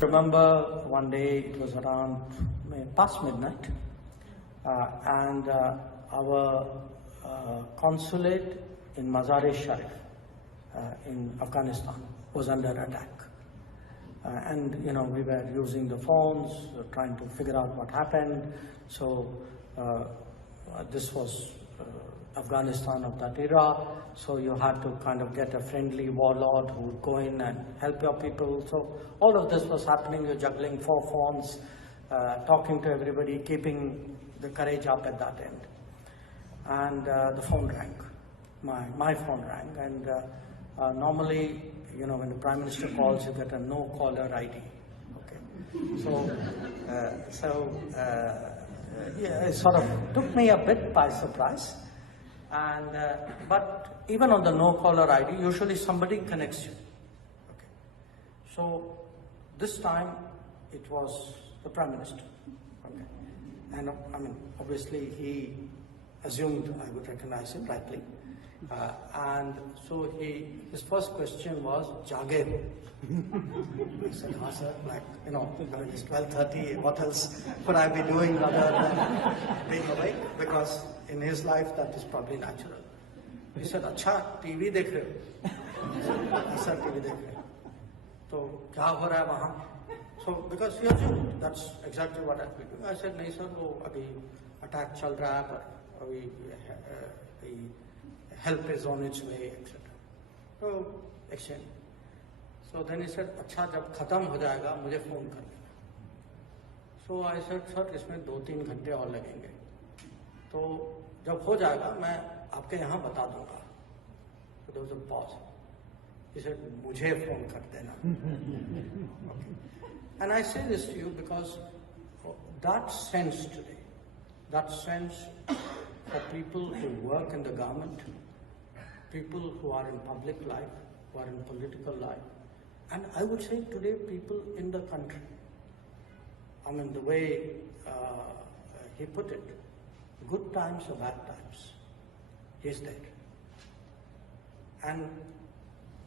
I remember one day, it was around past midnight, and our consulate in Mazar-e-Sharif in Afghanistan was under attack. And we were using the phones, trying to figure out what happened. So this was Afghanistan of that era, so you had to kind of get a friendly warlord who would go in and help your people. So all of this was happening. You're juggling 4 phones, talking to everybody, keeping the courage up at that end. And the phone rang. My phone rang, and normally, when the Prime Minister calls, you get a no caller ID. Okay, yeah, it sort of took me a bit by surprise. And but even on the no caller ID, usually somebody connects you. Okay, so this time it was the Prime Minister. Okay, and obviously he assumed I would recognize him rightly. And so his first question was, "Jage ho?" I said, "Haan sir, like, it's 12:30, what else could I be doing other than being awake?" Because in his life, that is probably natural. He said, "Acha, TV dekh rahe ho?" I said, "TV dekh rahe ho." So, kya ho raha hai wahan? So, because he assumed that's exactly what I was doing. I said, "Nahi sir, wo abhi attack chal raha hai, par abhi help is on its way, etc." So, exchange. So then he said, "अच्छा, जब खत्म हो जाएगा मुझे phone कर देना." So I said, "sir, इसमें 2-3 घंटे और लगेंगे, तो जब हो जाएगा मैं आपके यहाँ बता दूंगा." So there was a pause. He said, "मुझे फोन कर देना." Okay. And I say this to you because that sense today, that sense for people who work in the government, people who are in public life, who are in political life, and I would say today people in the country, the way he put it, good times or bad times, he's there. And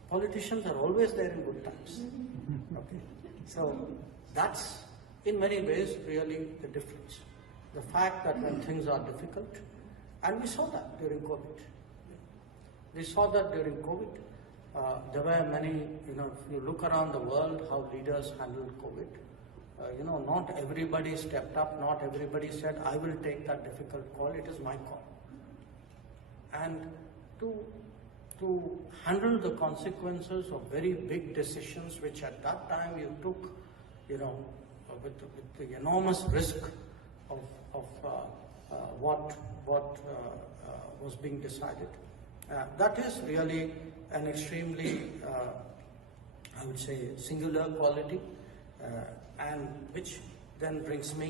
politicians are always there in good times. Okay, so that's in many ways really the difference. The fact that when things are difficult, and we saw that during COVID. We saw that during COVID. There were many, if you look around the world, how leaders handled COVID, not everybody stepped up, not everybody said, "I will take that difficult call, it is my call." And to handle the consequences of very big decisions, which at that time you took, with the enormous risk of what was being decided. That is really an extremely, I would say, singular quality, and which then brings me